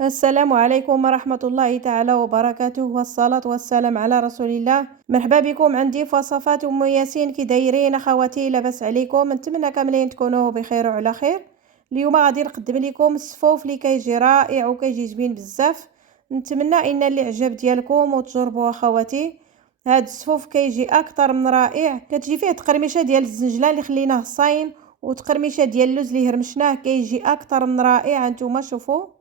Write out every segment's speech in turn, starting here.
السلام عليكم ورحمة الله تعالى وبركاته، والصلاة والسلام على رسول الله. مرحبا بكم عندي في وصفات أم ياسين. كي دايرين أخواتي؟ لاباس عليكم؟ نتمنى كاملين تكونوا بخير وعلى خير. اليوم غادي نقدم لكم السفوف اللي كيجي رائع وكيجي زوين بزاف. نتمنى ان الاعجاب ديالكم وتجربوا اخواتي. هاد السفوف كيجي اكثر من رائع، كتجي فيه تقرميشه ديال الزنجلان اللي خليناه صاين وتقرميشه ديال اللوز اللي هرمشناه، كيجي اكثر من رائع. هانتوما شوفوا.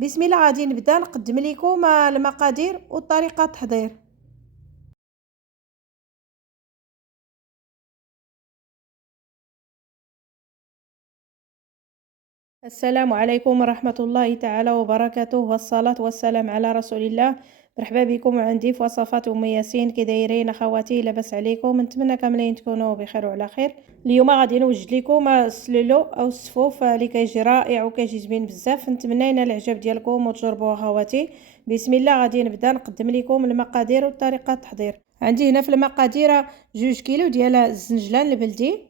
بسم الله غادي نبدا نقدم لكم المقادير وطريقه التحضير. السلام عليكم ورحمه الله تعالى وبركاته، والصلاه والسلام على رسول الله. مرحبا بكم عندي في وصفات ام ياسين. كي دايرين اخواتي؟ لاباس عليكم؟ نتمنى كاملين تكونوا بخير وعلى خير. اليوم غادي نوجد لكم السلولو او السفوف اللي كيجي رائع وكيجي زوين بزاف. نتمنى ينال الاعجاب ديالكم وتجربوه اخواتي. بسم الله غادي نبدا نقدم لكم المقادير وطريقه التحضير. عندي هنا في المقادير 2 كيلو ديال الزنجلان البلدي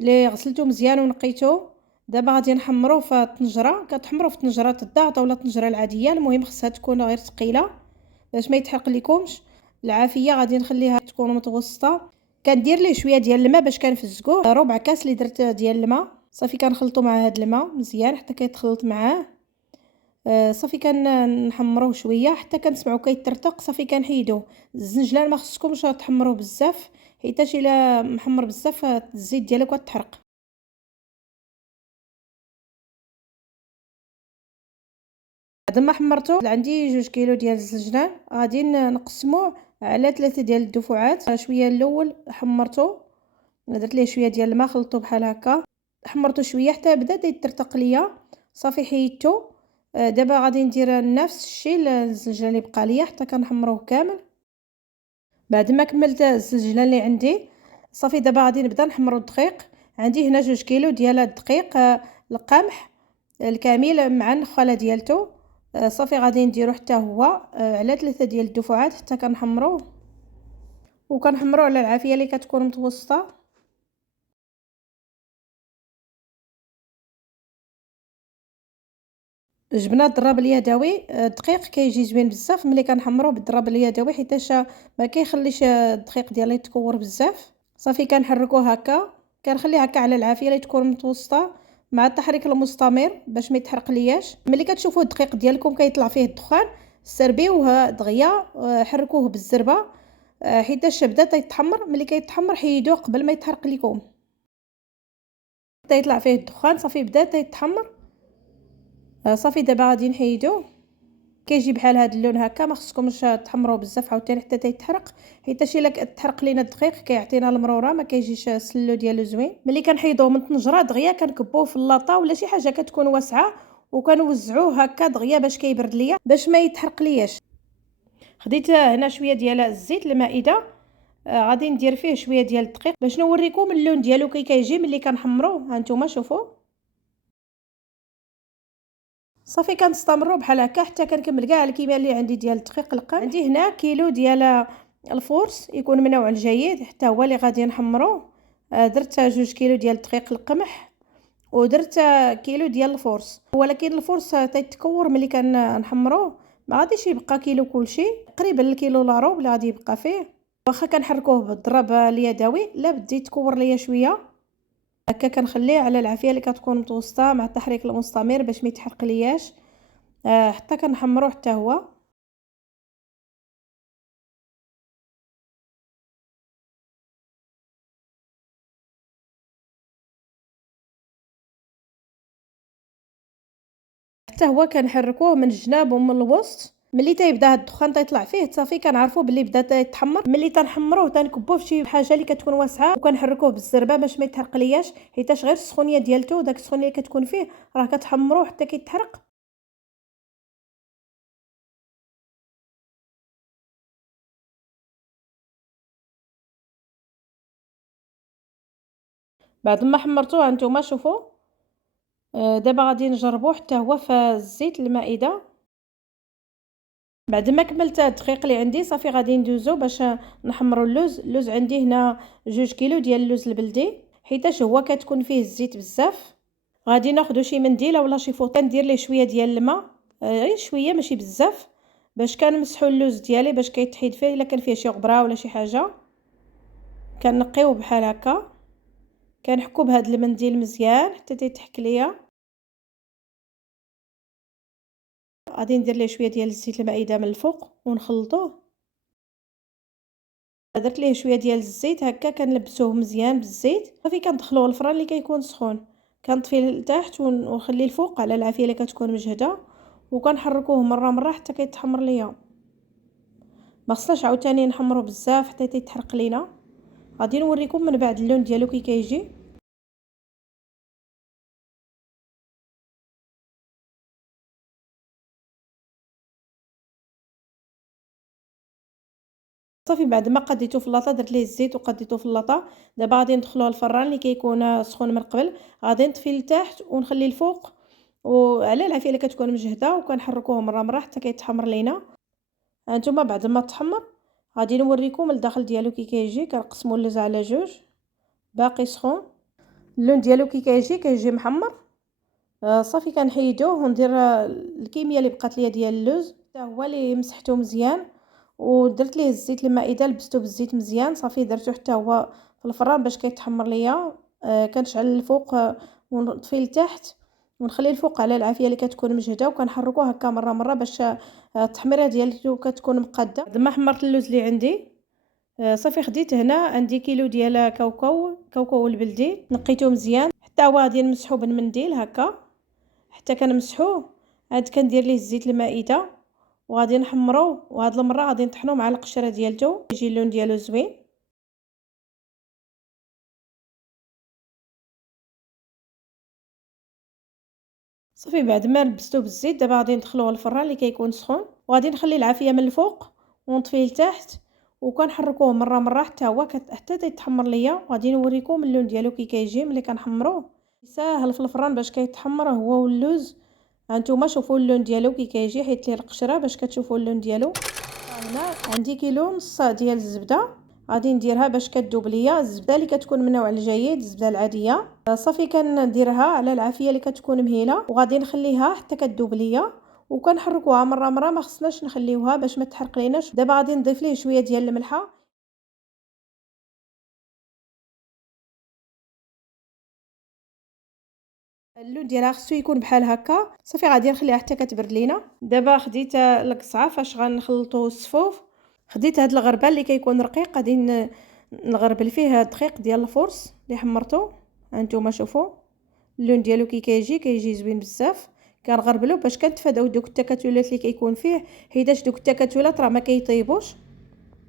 اللي غسلته مزيان ونقيته. دابا غادي نحمروه في الطنجره، كتحمروا في طنجره الضغط اولا الطنجره العاديه، المهم خصها تكون غير ثقيله باش ما يتحرق لكمش. العافيه غادي نخليها تكون متوسطه. كندير ليه شويه ديال الماء باش كنفزقوه، ربع كاس اللي درت ديال الماء. صافي كنخلطو مع هذا الماء مزيان حتى كيتخلط معاه. صافي كنحمروه شويه حتى كنسمعو كيترتق. صافي كنحيدوه. الزنجلان ما خصكمش تحمروه بزاف، حيتاش الا محمر بزاف الزيت ديالو كتحرق. بعد ما حمرته عندي 2 كيلو ديال الزنجلان، غادي نقسموه على 3 ديال الدفعات. شويه الاول حمرته، درت ليه شويه ديال الماء، خلطته بحال هكا، حمرته شويه حتى بدا يترتق ليا. صافي حيدته. دابا غادي ندير نفس الشيء للزنجلان اللي بقى ليا حتى كنحمروه كامل. بعد ما كملت الزنجلان اللي عندي، صافي دابا غادي نبدا نحمرو الدقيق. عندي هنا 2 كيلو ديال الدقيق القمح الكامل مع النخاله ديالته. صافي غادي نديرو حتى هو على 3 ديال الدفعات حتى كنحمروه، وكنحمروه على العافيه اللي كتكون متوسطه. جبنا الضراب اليدوي. الدقيق كيجي زوين بزاف ملي كنحمروه بالضراب اليدوي، حيتاش ما كيخليش الدقيق ديالي يتكور بزاف. صافي كنحركوه هكا، كنخليه هكا على العافيه اللي تكون متوسطه مع التحريك المستمر باش ما يتحرق لياش. ملي كتشوفوا الدقيق ديالكم كيطلع فيه الدخان، سربيوه دغيا، حركوه بالزربه حيتاش بدا يتحمر. ملي كيتحمر حيدوه قبل ما يتحرق لكم. بدا يطلع فيه الدخان، صافي بدا يتحمر. صافي دابا غادي نحيدوه. كيجي بحال هذا اللون هكا، ما خصكمش تحمروه بزاف عاوتاني حتى تيتحرق، حيتاش الا تحرق لينا الدقيق كيعطينا المروره ما كيجيش السلو ديالو زوين. ملي كنحيدوه من الطنجره دغيا كنكبوه في اللاطه ولا شي حاجه كتكون واسعه، وكنوزعوه هكا دغيا باش كيبرد ليا باش ما يتحرق لياش. خديت هنا شويه ديال الزيت المائده. غادي ندير فيه شويه ديال الدقيق باش نوريكم اللون ديالو كي كيجي ملي كنحمروه. هانتوما شوفوا. صافي كنستمروا بحال هكا حتى كنكمل كاع الكميه اللي عندي ديال الدقيق القمح. عندي هنا كيلو ديال الفورس يكون من نوع الجيد، حتى هو اللي غادي نحمروه. درت 2 كيلو ديال الدقيق القمح ودرت كيلو ديال الفورس، ولكن الفورس تيتكور ملي كنحمروه ما غاديش يبقى كيلو كلشي، تقريبا الكيلو لا روب اللي غادي يبقى فيه. واخا كنحركوه بالضرب اليدوي لا بدي يتكور ليا شويه هكا، كنخليه على العافيه اللي كتكون متوسطه مع التحريك المستمر باش ما يتحرق لياش. حتى كنحمروه حتى هو. حتى هو كنحركوه من الجناب ومن الوسط. ملي تيبدا هاد الدخان تيطلع فيه صافي كنعرفوا بلي بدا يتحمر. ملي تنحمروه تنكبوه في شي حاجه اللي كتكون واسعه وكنحركوه بالزربه باش ما يتحرق لياش، حيتاش غير السخونيه ديالته داك السخونيه اللي كتكون فيه راه كتحمروه حتى كيتحرق. بعد ما حمرتوه هانتوما شوفوا. دابا غادي نجربوه حتى هو في الزيت المائده. بعد ما كملت الدقيق اللي عندي صافي غادي ندوزو باش نحمروا اللوز عندي هنا 2 كيلو ديال اللوز البلدي، حيتاش هو كتكون فيه الزيت بزاف. غادي ناخذ شي منديله ولا شي فوطه ندير ليه شويه ديال الماء غير شويه ماشي بزاف، باش كنمسحو اللوز ديالي باش كيتحيد فيه الا كان فيه شي غبره ولا شي حاجه. كنقيوه بحال هكا، كنحكو بهذا المنديل مزيان حتى تيتحك ليا. غادي ندير ليه شويه ديال الزيت المائده من الفوق ونخلطوه. درت ليه شويه ديال الزيت هكا، كنلبسوه مزيان بالزيت. صافي كندخلوه للفران اللي كيكون سخون، كنطفيه لتحت ونخليه الفوق على العافيه اللي كتكون مجهده، وكنحركوه مره مره حتى كيتحمر ليا. ما خصناش عاوتاني نحمرو بزاف حتى تيتحرق لينا. غادي نوريكم من بعد اللون ديالو كي كيجي. صافي بعد ما قديته في اللاطه درت ليه الزيت وقديته في اللاطه. دابا غادي ندخلوه الفران اللي كيكون سخون من قبل. غادي نطفي لتحت ونخليه الفوق وعلى العافيه اللي كتكون مجهده، وكنحركوه مره مره حتى كيتحمر لينا. هانتوما بعد ما تحمر غادي نوريكم الداخل ديالو كي كيجي. كنقسمو اللوز على جوج باقي سخون. اللون ديالو كي كيجي محمر. صافي كنحيدوه وندير الكميه اللي بقات ليا ديال اللوز حتى هو اللي مسحته مزيان، ودرت ليه الزيت المائده لبستو بالزيت مزيان. صافي درتو حتى هو في الفران باش كيتحمر ليا. كنشعل الفوق ونطفي لتحت ونخليه الفوق على العافيه اللي كتكون مجهده، وكنحركوه هكا مره مره باش التحميره ديالو كتكون مقاده. بعد ما حمرت اللوز اللي عندي، صافي خديت هنا عندي كيلو ديال كاوكاو البلدي، نقيته مزيان حتى هو غادي نمسحو بالمنديل هكا حتى كنمسحوه. عاد كندير ليه الزيت المائده وغادي نحمروه، وهاد المره غادي نطحنوه مع القشره ديالته يجي اللون ديالو زوين. صافي بعد ما لبستو بالزيت دابا غادي ندخلوه للفران اللي كيكون سخون، وغادي نخلي العافيه من الفوق ونطفيه لتحت، وكنحركوه مره مره حتى هو حتى تيتحمر ليا. وغادي نوريكم اللون ديالو كي كيجي ملي كنحمروه. ساهل في الفران باش كيتحمر هو واللوز. هانتوما شوفوا اللون ديالو كي كيجي، حيت ليه القشره باش كتشوفوا اللون ديالو. هنا عندي كيلو نص ديال الزبده، غادي نديرها باش كتذوب ليا. الزبده اللي كتكون من النوع الجيد، الزبده العاديه. صافي كنديرها على العافيه اللي كتكون مهيله، وغادي نخليها حتى كتذوب ليا، وكنحركوها مره مره. ما خصناش نخليوها باش ما تحرق ليناش. دابا غادي نضيف ليه شويه ديال الملحه. اللون ديالها خصو يكون بحال هكا. صافي غادي نخليها حتى كتبرد لينا. دابا خديت القصعه فاش غنخلطوا الصفوف. خديت هاد الغربال اللي كيكون رقيق، غادي نغربل فيه الدقيق ديال الفرص اللي حمرته. هانتوما شوفوا اللون ديالو كي كيجي زوين بزاف. كنغربلو باش كنتفاداو دوك التكتلات اللي كيكون فيه، حيتاش دوك التكتلات راه ما كيطيبوش،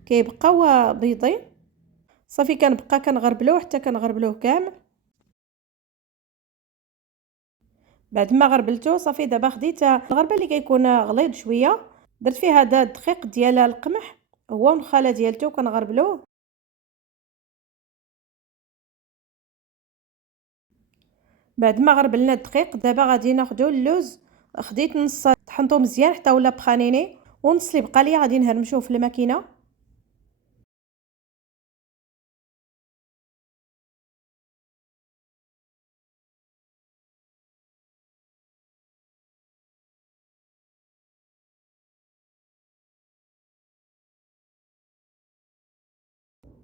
كيبقاو بيضين. صافي كنبقى كنغربلوه حتى كنغربلوه كامل. بعد ما غربلته صافي دابا خديت الغربه اللي كيكون غليظ شويه، درت فيه هذا الدقيق ديال القمح هو والخاله ديالته، كنغربلوه. بعد ما غربلنا الدقيق دابا غادي ناخذوا اللوز. خديت نص طحنته مزيان حتى ولا بخانيني، ونص اللي بقى ليا غادي نهرمشوه في الماكينه.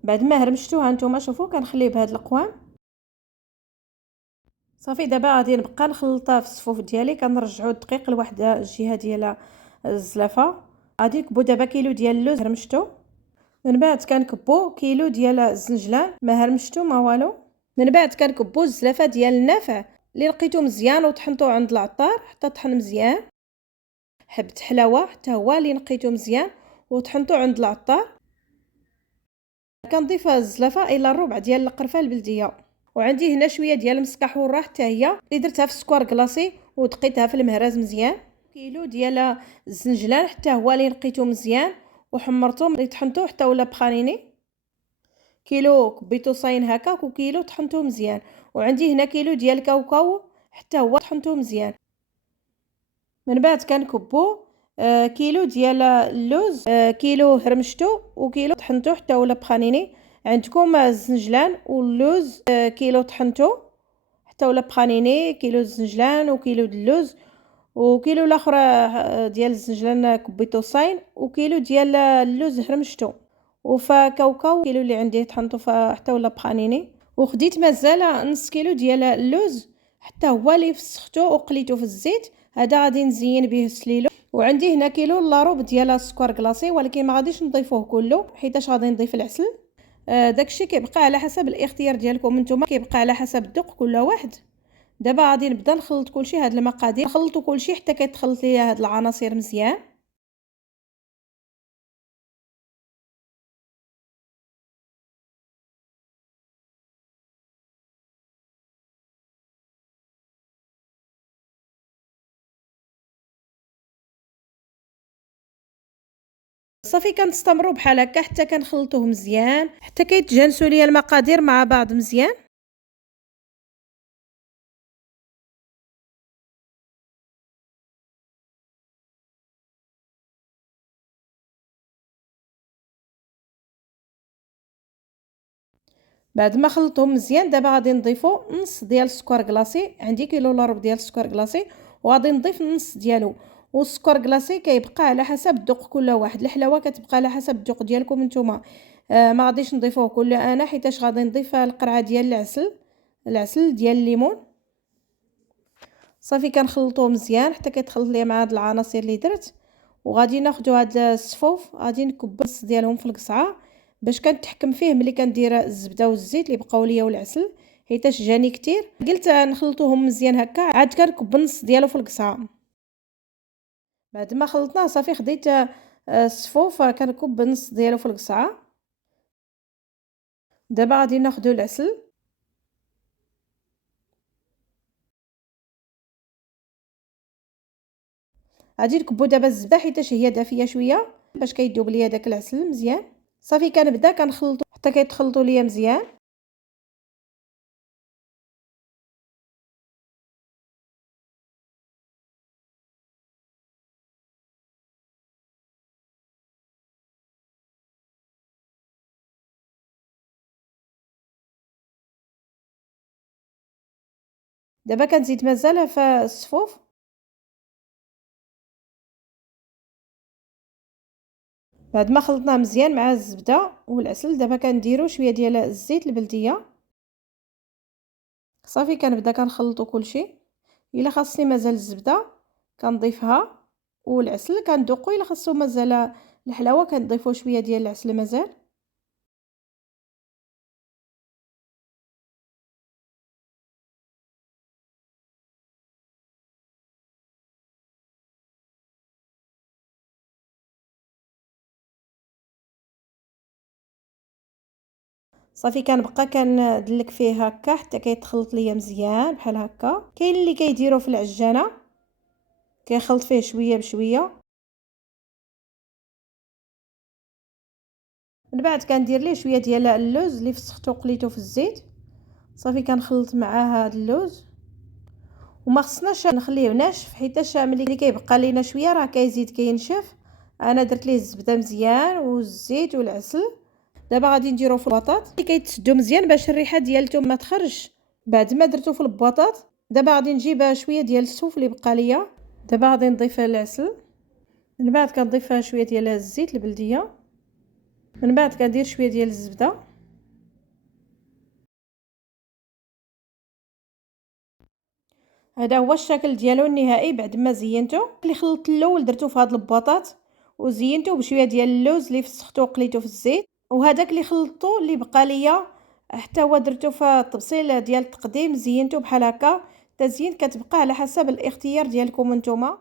بعد ما هرمشتوه هانتوما شوفوا كنخليه بهذا القوام. صافي دابا غادي نبقى نخلطها في الصفوف ديالي. كنرجعوا الدقيق لواحد الجهه ديال الزلافه. غادي نكبو دابا كيلو ديال اللوز هرمشتو. من بعد كنكبو كيلو ديال الزنجلان ما هرمشتو ما والو. من بعد كنكبو الزلافه ديال النافع اللي لقيتو مزيان وطحنتو عند العطار حتى طحن مزيان. حبه حلاوه حتى هو اللي نقيتو مزيان وطحنتو عند العطار. كنضيف الزلافه الى الربع ديال القرفه البلديه. وعندي هنا شويه ديال المسكح والراه حتى هي اللي درتها في السكر كلاصي ودقيتها في المهراز مزيان. كيلو ديال الزنجلان حتى هو اللي نقيتو مزيان وحمرته اللي طحنتو حتى ولا بخانيني. كيلو كبيتو صاين هكاك، وكيلو طحنتو مزيان. وعندي هنا كيلو ديال الكاوكاو حتى هو طحنتو مزيان. من بعد كنكبو كيلو ديال اللوز، كيلو هرمشتو وكيلو طحنتو حتى ولا بخانيني. عندكم الزنجلان واللوز، كيلو طحنتو حتى ولا بخانيني، كيلو الزنجلان وكيلو اللوز. وكيلو الاخر ديال الزنجلان كبيتو صاين، وكيلو ديال اللوز هرمشتو، وفكاوكاو كيلو اللي عندي طحنتو حتى ولا بخانيني، وخديت مازال نص كيلو ديال اللوز حتى هو اللي فسختو وقليته في الزيت. هذا غادي نزين به السليلو. وعندي هنا كيلو الا ربع ديال السكر كلاصي، ولكن ما غاديش نضيفوه كله حيتاش غادي نضيف العسل. داكشي كيبقى على حسب الاختيار ديالكم نتوما، كيبقى على حسب الذوق كل واحد. دابا غادي نبدا نخلط كلشي، هاد المقادير نخلطوا كلشي حتى كيتخلط ليا هاد العناصر مزيان. صافي كنستمروا بحال هكا حتى كنخلطوه مزيان، حتى كيتجانسوا ليا المقادير مع بعض مزيان. بعد ما خلطتهم مزيان دابا غادي نضيفو نص ديال السكر كلاصي، عندي كيلو الا ربع ديال السكر كلاصي وغادي نضيف النص ديالو. والسكر كلاصي كيبقى على حسب الذوق كل واحد، الحلاوه كتبقى على حسب الذوق ديالكم نتوما. ما غاديش نضيفوه كله انا حيتاش غادي نضيف القرعه ديال العسل ديال الليمون. صافي كنخلطوه مزيان حتى كيتخلط ليا مع هاد العناصر اللي درت. وغادي ناخذوا هاد الصفوف غادي نكب نص ديالهم في القصعه باش كنتحكم فيه ملي كندير الزبده والزيت اللي بقاو ليا والعسل، حيتاش جاني كتير قلت نخلطوهم مزيان هكا. عاد كنكب نص ديالو في القصعه. بعد ما خلطناه صافي خديت الصفوف كنكب نص ديالو في القصعه. دابا غادي ناخذوا العسل، غادي نكبو دابا الزبده حيتاش هي دافيه شويه باش كيذوب ليا داك العسل مزيان. صافي كنبدا كنخلطو حتى كيتخلطوا ليا مزيان. دابا كنزيد مازال في الصفوف. بعد ما خلطناه مزيان مع الزبده والعسل دابا كنديروا شويه ديال الزيت البلديه. صافي كنبدا كنخلطوا كلشي. الا خاصني مازال الزبده كنضيفها، والعسل كندوقو الا خاصو مازال الحلاوه كنضيفوا شويه ديال العسل مازال. صافي كنبقى كندلك فيه هكا حتى كيتخلط ليا مزيان بحال هكا. كاين اللي كيديروا في العجانه كيخلط فيه شويه بشويه. من بعد كندير ليه شويه ديال اللوز اللي فسختو وقليته في الزيت. صافي كنخلط معاه هذا اللوز، وما خصناش نخليه ناشف حيتاش ملي كيبقى لينا شويه راه كيزيد كينشف. انا درت ليه الزبده مزيان والزيت والعسل. دابا غادي نديرو في البطاط اللي كيتسدو مزيان باش الريحه ديالته ما تخرج. بعد ما درتو في البطاط دابا غادي نجيب شويه ديال السوف اللي بقى ليا. دابا غادي نضيف العسل، من بعد كنضيف شويه ديال الزيت البلديه، من بعد كندير شويه ديال الزبده. هذا هو الشكل ديالو النهائي بعد ما زينته. اللي خلطت الاول درتو في هذا البطاط وزينته بشويه ديال اللوز اللي فسختو وقليته في الزيت، وهذاك اللي خلطته اللي بقى ليا حتى هو درتو في الطبسيل ديال التقديم زينته بحال هكا. التزيين كتبقى على حسب الاختيار ديالكم نتوما.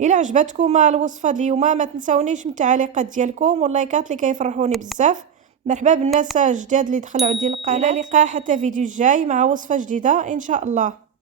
الى عجبتكم الوصفه اليوم ما تنساونيش من التعليقات ديالكم واللايكات اللي كيفرحوني بزاف. مرحبا بالناس الجداد اللي دخلوا عندي القناه. الى اللقاء حتى فيديو جاي مع وصفه جديده ان شاء الله.